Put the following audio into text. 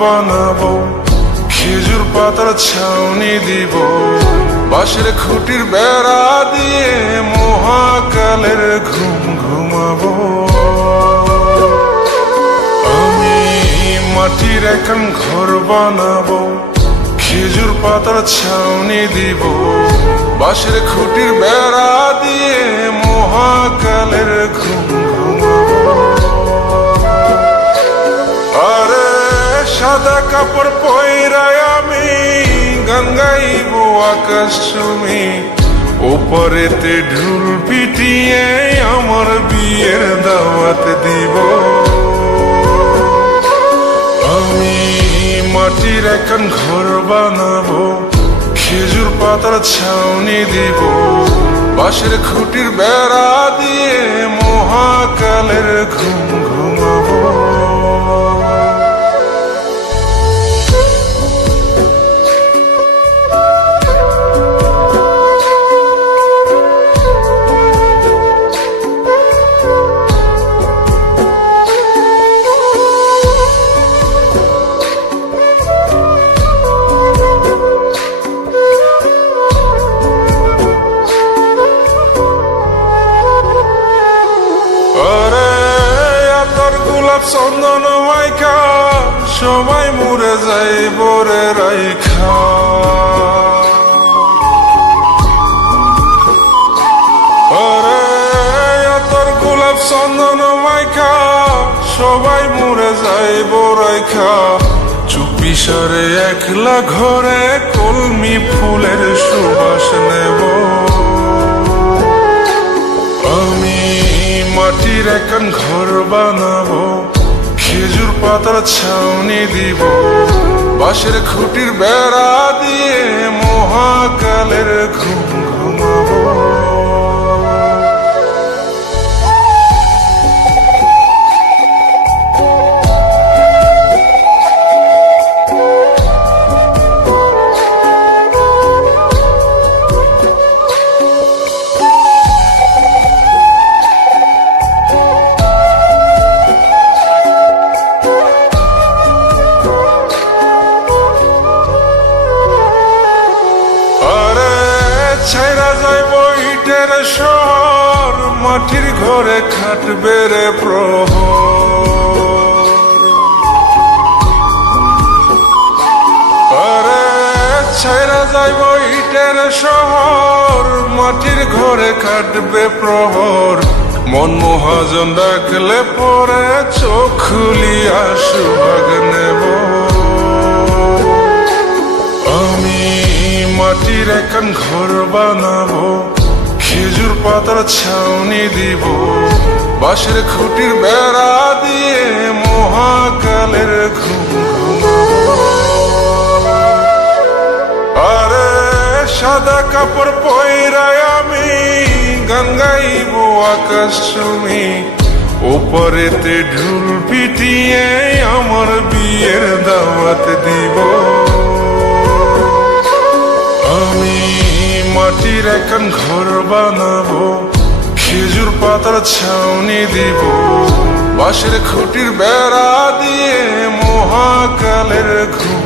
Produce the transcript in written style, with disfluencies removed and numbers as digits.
বানাবো, খেজুর পাতার ছাউনি দিব, বাঁশের খুঁটির বেড়া দিয়ে মহাকালের ঘুম ঘুমাবো। আমি মাটির এখন ঘর বানাবো, খেজুর পাতার ছাউনি দিব, বাঁশের খুঁটির বেড়া দিয়ে মহাকালের ঘুম ঘুমাবো। আরে সাদা কাপড় পয়রায় আমি গান গাইব আকাশ চুমি, ওপরেতে ঢুল পিটিয়ে আমার বিয়ের দাওয়াত দিব। আমি মাটির এখন ঘর বানাবো, খেজুর পাতার ছাউনি দিব, বাঁশের খুঁটির বেড়া দিয়ে মহাকালের ঘুম ঘুমাবো। চন্দন মাইকা সবাই মরে যাই বরে রাইখা, আরে তোর গোলাপ চন্দন মাইকা সবাই মরে যাই বরাইখা, চুপি সারে একলা ঘরে কলমি ফুলের সুবাস নেব। আমি মাটির এখন ঘর বানাবো, খেজুর পাতার ছাউনি দিব, বাঁশের খুঁটির বেড়া দিয়ে মহাকালের ঘুম ঘুমাবো। ছাইরা যাইব ইটের শহর, মাটির ঘরে খাটবে রে প্রহর। আরে ছাইরা যাইব ইটের শহর, মাটির ঘরে খাটবে প্রহর। মন মহাজন ডাকলে পরে চোখ খুলিয়া সুভাগ নেব। আমি মাটির এখন ঘর বানাবো, খেজুর পাতার ছাউনি দিব, বাঁশের খুঁটির বেড়া দিয়ে মহাকালের ঘুম ঘুমাবো। আরে সাদা কাপড় পয়রায় আমি গান গাইব আকাশ চুমি, ওপরেতে ঢুল পিটিয়ে আমার বিয়ের দাওয়াত দিব। আমি মাটির এখন ঘর বানাবো, খেজুর পাতার ছাউনি দিব, বাঁশের খুঁটির বেড়া দিয়ে মহাকালের ঘুম